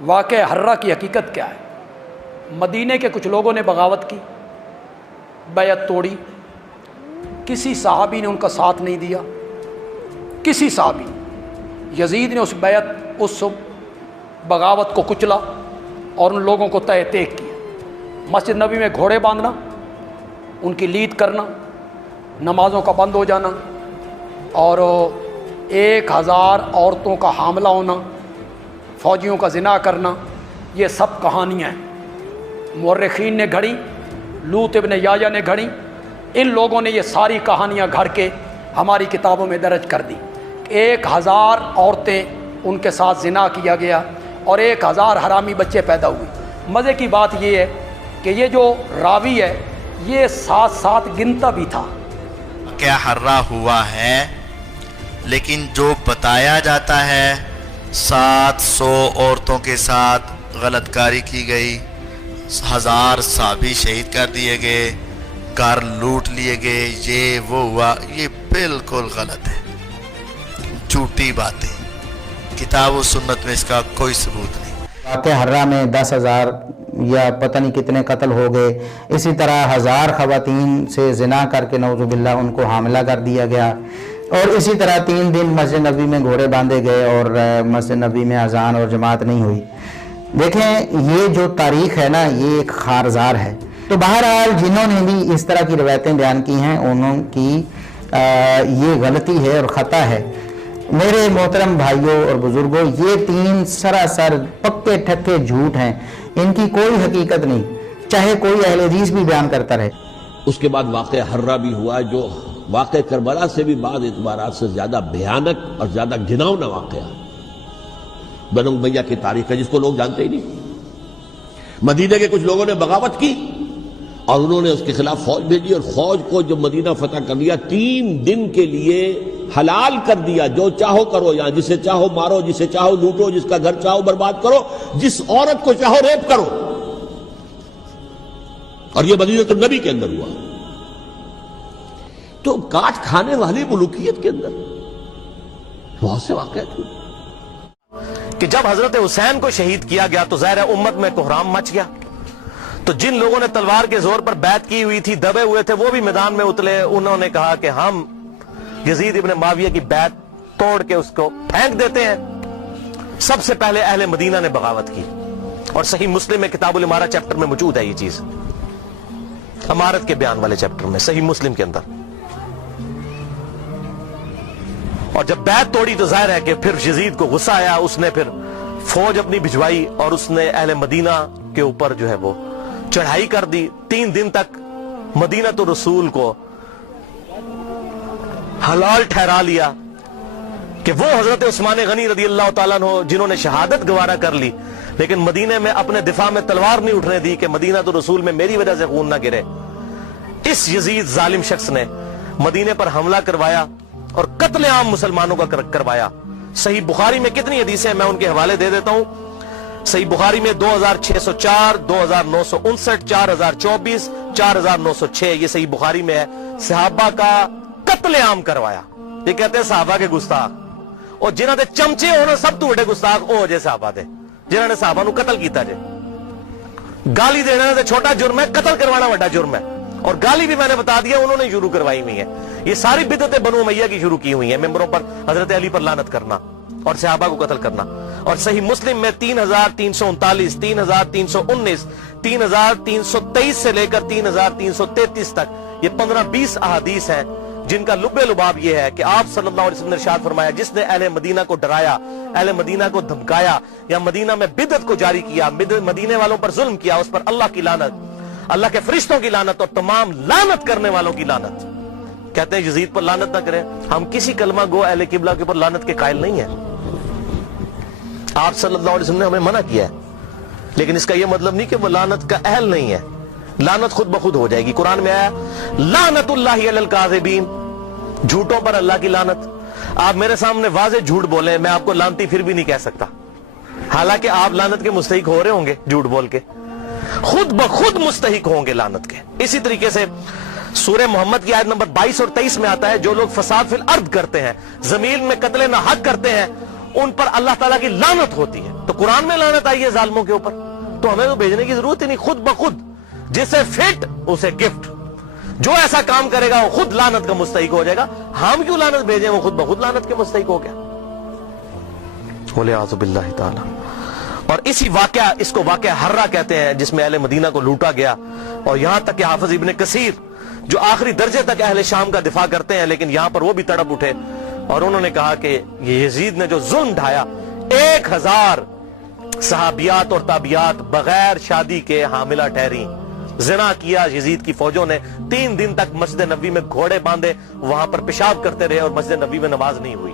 واقعہ حرہ کی حقیقت کیا ہے؟ مدینے کے کچھ لوگوں نے بغاوت کی، بیعت توڑی، کسی صحابی نے ان کا ساتھ نہیں دیا، کسی صحابی۔ یزید نے اس بیعت، اس بغاوت کو کچلا اور ان لوگوں کو تہ تیغ کیا۔ مسجد نبی میں گھوڑے باندھنا، ان کی لید کرنا، نمازوں کا بند ہو جانا، اور 1000 عورتوں کا حاملہ ہونا، فوجیوں کا زنا کرنا، یہ سب کہانیاں ہیں۔ مورخین نے گھڑی، لوط ابن یایا نے گھڑی، ان لوگوں نے یہ ساری کہانیاں گھڑ کے ہماری کتابوں میں درج کر دی۔ 1000 عورتیں ان کے ساتھ زنا کیا گیا اور 1000 حرامی بچے پیدا ہوئے۔ مزے کی بات یہ ہے کہ یہ جو راوی ہے یہ ساتھ ساتھ گنتا بھی تھا۔ کیا حرہ ہوا ہے، لیکن جو بتایا جاتا ہے 700 عورتوں کے ساتھ غلط کاری کی گئی، 1000 صحابی شہید کر دیے گئے، گھر لوٹ لیے گئے، یہ وہ ہوا، یہ بالکل غلط ہے، جھوٹی باتیں۔ کتاب و سنت میں اس کا کوئی ثبوت نہیں۔ واقع حرہ میں 10,000 یا پتہ نہیں کتنے قتل ہو گئے، اسی طرح 1000 خواتین سے زنا کر کے نعوذ باللہ ان کو حاملہ کر دیا گیا، اور اسی طرح 3 دن مسجد نبی میں گھوڑے باندھے گئے اور مسجد نبی میں اذان اور جماعت نہیں ہوئی۔ دیکھیں یہ جو تاریخ ہے نا، یہ ایک خارزار ہے۔ تو بہرحال جنہوں نے بھی اس طرح کی روایتیں بیان کی ہیں انہوں کی یہ غلطی ہے اور خطا ہے۔ میرے محترم بھائیوں اور بزرگوں، یہ 3 سراسر پکے ٹھکے جھوٹ ہیں، ان کی کوئی حقیقت نہیں، چاہے کوئی اہل حدیث بھی بیان کرتا رہے۔ اس کے بعد واقعہ حرہ بھی ہوا، جو واقعہ کربلا سے بھی بعض اعتبارات سے زیادہ بھیانک اور زیادہ گھناؤنا واقعہ بنو امیہ کی تاریخ ہے، جس کو لوگ جانتے ہی نہیں۔ مدینے کے کچھ لوگوں نے بغاوت کی اور انہوں نے اس کے خلاف فوج بھیجی، اور فوج کو جب مدینہ فتح کر لیا 3 دن کے لیے حلال کر دیا، جو چاہو کرو، یہاں جسے چاہو مارو، جسے چاہو لوٹو، جس کا گھر چاہو برباد کرو، جس عورت کو چاہو ریپ کرو۔ اور یہ مدینہ النبی کے اندر ہوا۔ تو کاٹ کھانے والی ملوکیت کے اندر بہت سے واقعات ہوئے کہ جب حضرت حسین کو شہید کیا گیا تو ظاہر امت میں کوہرام مچ گیا، تو جن لوگوں نے تلوار کے زور پر بیعت کی ہوئی تھی، دبے ہوئے تھے، وہ بھی میدان میں اترے۔ انہوں نے کہا کہ ہم یزید ابن معاویہ کی بیعت توڑ کے اس کو پھینک دیتے ہیں۔ سب سے پہلے اہل مدینہ نے بغاوت کی، اور صحیح مسلم میں کتاب الامارہ چیپٹر میں موجود ہے یہ چیز، امارت کے بیان والے چیپٹر میں، صحیح مسلم کے اندر۔ اور جب بیعت توڑی تو ظاہر ہے کہ پھر یزید کو غصہ آیا، اس نے پھر فوج اپنی بھجوائی اور اس نے اہل مدینہ کے اوپر جو ہے وہ چڑھائی کر دی۔ 3 دن تک مدینہ تو رسول کو حلال ٹھہرا لیا کہ وہ حضرت عثمان غنی رضی اللہ تعالیٰ عنہ جنہوں نے شہادت گوارا کر لی، لیکن مدینہ میں اپنے دفاع میں تلوار نہیں اٹھنے دی کہ مدینہ تو رسول میں میری وجہ سے خون نہ گرے۔ اس یزید ظالم شخص نے مدینے پر حملہ کروایا اور قتل عام مسلمانوں کا کروایا۔ صحیح بخاری میں کتنی حدیثیں میں ان کے حوالے دے دیتا ہوں۔ صحیح بخاری میں 2604، 2959، 4024، 4906، یہ صحیح بخاری میں ہے۔ صحابہ کا قتل عام کروایا۔ یہ کہتے ہیں صحابہ کے گستاخ، اور جنہاں دے چمچے ہونا سب تو بڑے گستاخ او جے صحابہ دے، جنہاں نے صحابہ نو قتل کیتا جے۔ گالی دینا تے چھوٹا جرم ہے، قتل کروانا بڑا جرم ہے، اور گالی بھی میں نے بتا دیا انہوں نے شروع کروائی ہوئی ہے۔ یہ ساری بدعتیں بنو امیہ کی شروع کی ہوئی ہیں، ممبروں پر حضرت علی پر لعنت کرنا اور صحابہ کو قتل کرنا۔ اور صحیح مسلم میں 3339، 3319، 3323 سے لے کر 3333 تک یہ 15-20 احادیث ہیں جن کا لب لباب یہ ہے کہ آپ صلی اللہ علیہ وسلم نے ارشاد فرمایا، جس نے اہل مدینہ کو ڈرایا، اہل مدینہ کو دھمکایا، یا مدینہ میں بدعت کو جاری کیا، مدینے والوں پر ظلم کیا، اس پر اللہ کی لعنت، اللہ کے فرشتوں کی لعنت اور تمام لعنت کرنے والوں کی لعنت۔ کہتے ہیں یزید پر لعنت نہ کریں، ہم کسی کلمہ گو اہل قبلہ کے اوپر لعنت کے قائل نہیں ہیں۔ آپ صلی اللہ علیہ وسلم نے ہمیں منع کیا ہے، لیکن اس کا یہ مطلب نہیں کہ وہ لعنت کا اہل نہیں ہے۔ لعنت خود بخود ہو جائے گی۔ قرآن میں آیا لعنت اللہ علی الکاذبین، جھوٹوں پر اللہ کی لعنت۔ آپ میرے سامنے واضح جھوٹ بولیں، میں آپ کو لعنتی پھر بھی نہیں کہہ سکتا، حالانکہ آپ لعنت کے مستحق ہو رہے ہوں گے، جھوٹ بول کے خود بخود مستحق ہوں گے لعنت کے۔ اسی طریقے سے سورہ محمد کی آیت نمبر 22 اور 23 میں آتا ہے، جو لوگ فساد فی الارض کرتے ہیں، زمین میں قتل نہ حق کرتے ہیں، ان پر اللہ تعالیٰ کی لعنت ہوتی ہے. تو قرآن میں لعنت آئی ہے ظالموں کے اوپر, تو ہمیں تو بھیجنے کی ضرورت ہی نہیں, خود بخود جسے فٹ اسے گفٹ, جو ایسا کام کرے گا وہ خود لعنت کا مستحق ہو جائے گا. ہم کیوں لعنت بھیجیں, وہ خود بخود لعنت کے مستحق ہو گیا. وَلِعَاذُ بِاللَّهِ تعالی. اور اسی واقعہ, اس کو واقعہ حرہ کہتے ہیں, جس میں اہل مدینہ کو لوٹا گیا. اور یہاں تک کہ حافظ ابن کثیر جو آخری درجے تک اہل شام کا دفاع کرتے ہیں, لیکن یہاں پر وہ بھی تڑپ اٹھے اور انہوں نے کہا کہ یہ یزید نے جو ظلم ڈھایا, 1000 صحابیات اور تابعیات بغیر شادی کے حاملہ ٹھہری, زنا کیا یزید کی فوجوں نے. 3 دن تک مسجد نبوی میں گھوڑے باندھے, وہاں پر پیشاب کرتے رہے اور مسجد نبوی میں نماز نہیں ہوئی.